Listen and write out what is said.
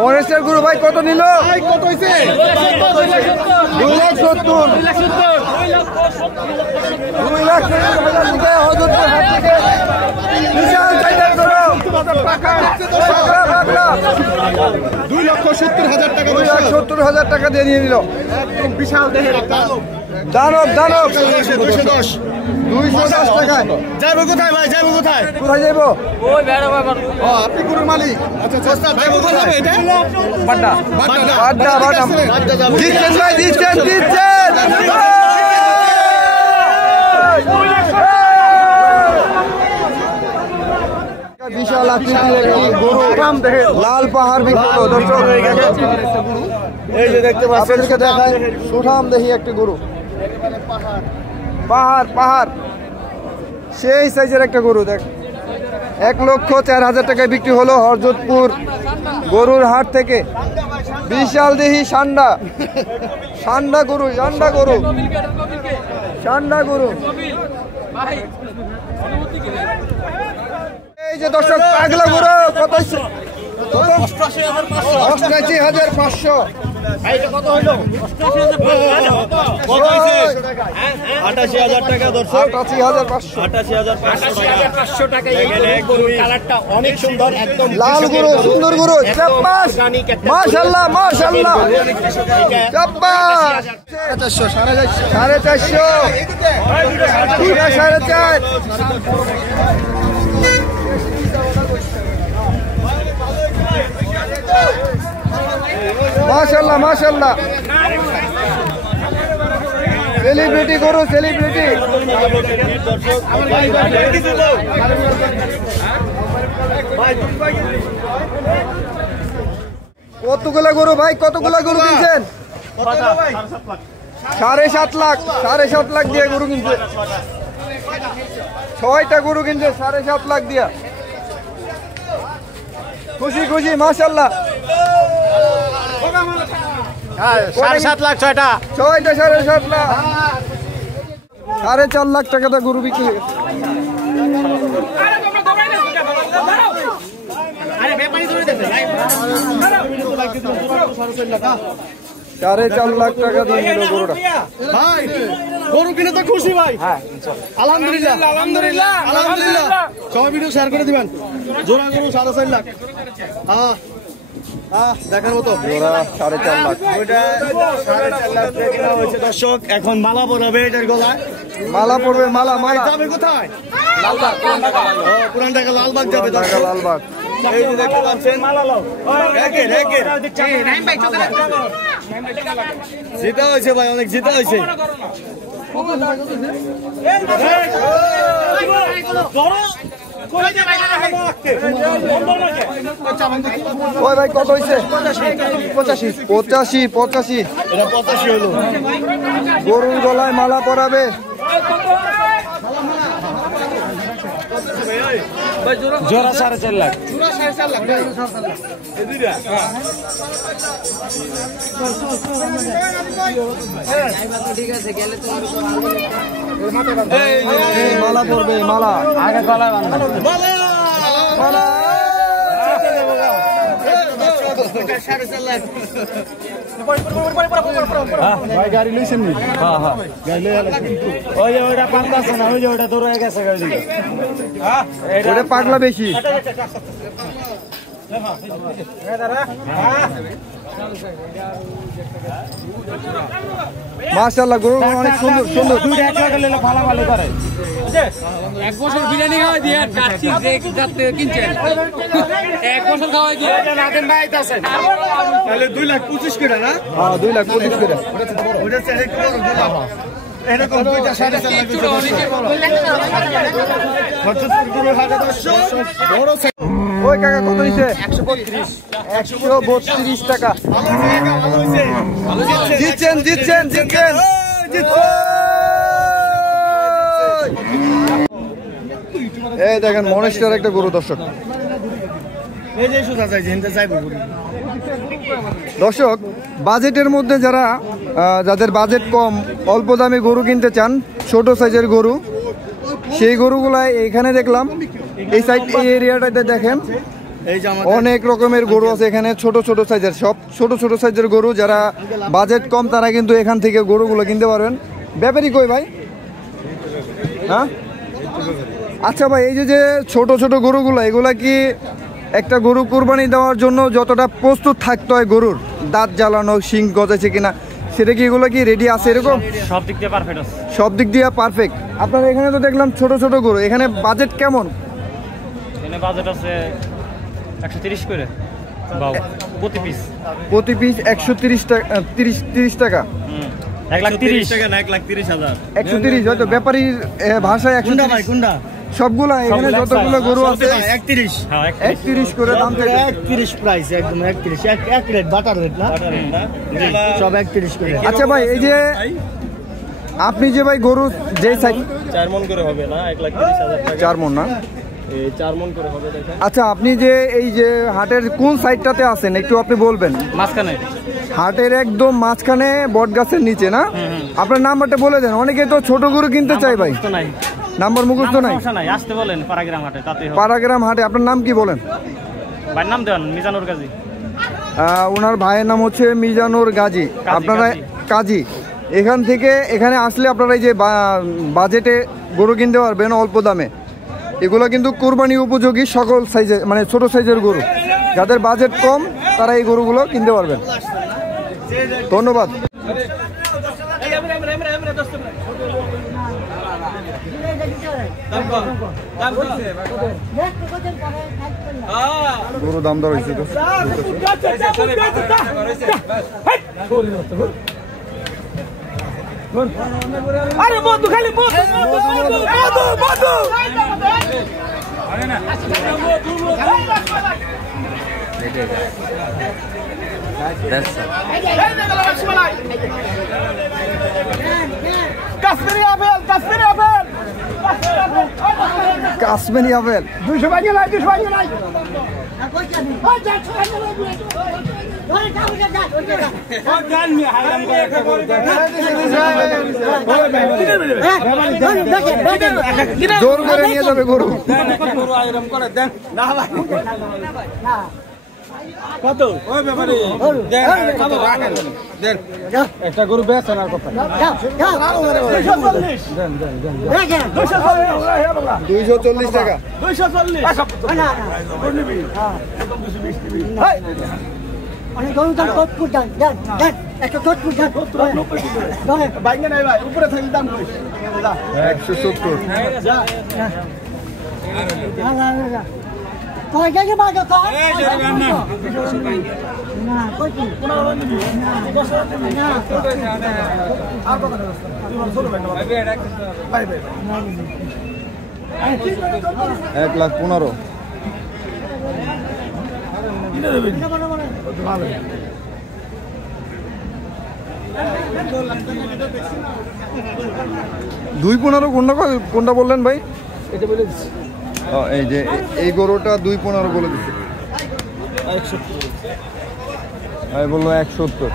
মহেশের গুরু ভাই কত নিল? কত হয়েছে? 2,70,000 হজরপুর হাট থেকে বিশাল সাইজের গরু 2,70,000 টাকা। 2,70,000 টাকা দিয়ে নিয়ে নিল। একদম বিশাল দেহের একটা দানব দানব 210 টাকায় যাবো কোথায় ভাই? যাবো কোথায়? কোথায় যাইবো? আপনি গরুর মালিক? আচ্ছা ভাই কোথায় যাবে এটা? বাড্ডা বাড্ডা বাড্ডা বাড্ডা যাবো। দিচ্ছেন ভাই দিচ্ছেন বিশাল আকৃতির একটি গরু লাল পাহাড় বিখ্যাত দর্শক। এই যে দেখতে পাচ্ছেন দেখায় সুঠাম দেখি একটি গরু পাহাড় পাহাড় সেই সাইজের একটা গরু দেখ 1,04,000 টাকায় বিক্রি হলো হরজতপুর গরুর হাট থেকে। বিশাল দেহি সান্ডা সান্ডা গরু সান্ডা গরু সান্ডা গরু। এই যে দর্শক পাগলা গরু কত 88,500 কত হইলো? 88,000 টাকা দর্শক। 88,500 টাকা। কালারটা অনেক সুন্দর, একদম লাল গরু সুন্দর গরু চাপ্পাস মাশাআল্লাহ মাশাআল্লাহ চাপ্পাস 450 4.5 মাশাআল্লাহ মাশাআল্লাহ সেলিব্রিটি গরু সেলিব্রিটি। কতগুলা গরু ভাই কতগুলা গরু কিনছেন? 7.5 লাখ 7.5 লাখ দিয়ে গরু কিনছে 6টা গরু কিনছে 7.5 লাখ দিয়া। খুশি খুশি মাশাআল্লাহ 7.5 লাখ 6টা 7.5 লাখ 4.5 লাখ টাকাটা গরু বিক্রি হয়ে গেছে। 4.5 লাখ টাকা দিয়ে নিল গরুটা। ভাই গরু কিনে তো খুশি ভাই? হ্যাঁ আলহামদুলিল্লাহ আলহামদুলিল্লাহ আলহামদুলিল্লাহ। সবাই ভিডিও শেয়ার করে দিবেন। জোড়া গরু 4.5 লাখ। দেখার মতো জোড়া 4.5 লাখ। ওইটা 4.5 লাখ টাকা কিনা হয়েছে দর্শক। এখন মালা পরাবে এটার গলায়। মালা পড়বে মালা মালা যাবে কোথায়? পুরান ঢাকা লালবাগ যাবে ঢাকা দর্শক। লালবাগ। এই যে দেখতে পাচ্ছেন জিতা হয়েছে ভাই, অনেক জিতা হয়েছে। ওই ভাই কত হয়েছে? 85 এটা 85 হলো। গরুর গলায় মালা পরাবে। জোড়া 4.5 লাখ। মালা পরবে মালা আগে গলায় বাঁধবে মালা। ভাই গাড়ি লইছেন নি? হ্যাঁ হ্যাঁ গাড়ি লই আলো। ওই যে ওটা পাল্টাছে না, ওই যে ওটা দৌড়ে গেছে গাড়ি দিকে। হ্যাঁ ওটা পাগলা বেশি। মাশাআল্লাহ গরু অনেক সুন্দর সুন্দর। 2 টাকা নিলে ভালো ভালো করে। এক বছর বিরিয়ানি খাওয়াই দিয়ে কাচ্চি যাতে কিনছেন 1 বছর খাওয়াই দিয়ে নাদেন ভাই আইতাছেন তাহলে 2,25,000 করে না? হ্যাঁ 2,25,000 করে। ওটা চাই একটু বড় গোলা এরকম দুইটা 4.5 লাখ বড় ওই কাকা কত নিছে? 132 টাকা। জিতছেন জিতছেন জিতছেন। এই দেখেন মনেস্টার একটা গরু দর্শক। দর্শক বাজেটের মধ্যে যাদের বাজেট কম অল্প দামে গরু কিনতে চান ছোট সাইজের গরু সেই গরুগুলাই এখানে দেখলাম। এই সাইড এই এরিয়াটাতে দেখেন এই যে অনেক রকমের গরু আছে এখানে, ছোট ছোট সাইজের, সব ছোট ছোট সাইজের গরু। যারা বাজেট কম তারা কিন্তু এখান থেকে গরুগুলো কিনতে পারবেন। ব্যাপারী কই ভাই? হ্যাঁ আচ্ছা ভাই, এই যে ছোট ছোট গরুগুলো, এগুলা কি একটা গরু কুরবানি দেওয়ার জন্য যতটা প্রস্তুত থাকতে হয় গরুর, দাঁত জ্বালানো, শিং গজাছে কিনা, সেটা কি এগুলো কি রেডি আছে এরকম? সব দিক দিয়ে পারফেক্ট আছে, সব দিক দিয়ে পারফেক্ট। আপনার এখানে তো দেখলাম ছোট ছোট গরু, এখানে বাজেট কেমন? এখানে বাজেট আছে 130 করে প্রতি পিস। প্রতি পিস 130 টাকা, 30 টাকা। 1,30,000 টাকা না, 1,30,000। 130 হয়তো ব্যাপারীর ভাষায় 130। কোনটা সবগুলা এখানে যতগুলো গরু আছে 31। হ্যাঁ 31 করে দাম থেকে। 31 প্রাইস, একদম 31, এক রেট, বাটার রেট না, সব 31 করে। আচ্ছা ভাই, এই যে আপনি যে ভাই গরু যে সাইড 4 মণ করে হবে না, 1,30,000 টাকা। 4 মণ না, এই 4 মণ করে হবে দেখেন। আচ্ছা, আপনি যে এই যে হাটের কোন সাইডটাতে আছেন একটু আপনি বলবেন? মাঝখানে, হাটের একদম মাঝখানে বট গাছের নিচে না? আপনার নাম্বারটা বলে দেন, অনেকে তো ছোট গরু কিনতে চাই ভাই। নাম্বার মুখস্থ নাই? আসতে বলেন পাড়াগ্রাম হাটে, তাতে হবে। পাড়াগ্রাম হাটে। আপনার নাম কি বলেন? ভাইয়ের নাম দেন মিজানুর গাজী। ওনার ভাইয়ের নাম হচ্ছে মিজানুর গাজী। আপনারা কাজী। এখান থেকে এখানে আসলে আপনারা এই যে বাজেটে গরু কিনতে পারবেন অল্প দামে। এগুলো কিন্তু কুরবানি উপযোগী সকল সাইজের, মানে ছোট সাইজের গরু। যাদের বাজেট কম তারা এই গরুগুলো কিনতে পারবেন। ধন্যবাদ। গরু দাম দর হয়েছে তো। আরে বন্ধু খালি বন্ধু বন্ধু আরে না Kashmiri apple, Kashmiri apple, Kashmiri apple 200 টাকা নাই, 200 টাকা নাই। জোর করে নিয়ে যাবে গরু। কত ওই ব্যাপারে দেন একটা গরু বেচেন আর কথা 240 টাকা। 240 অনেক গরু দাম কত দাম দেন দেন একটা কত দাম বাইঙ্গা নাই ভাই, উপরে থাকি দাম কই 170। কয় টাকা বাজে কয় এই যে রান্না না কই কি না আর কত ছোট ভাই ভাই ভাই 1,15,000। দুই 15 কোনটা বললেন ভাই? এটা বলে দিচ্ছি। এই যে এই গরুটা 2,15 বলে দিচ্ছে। 170 বললো 170।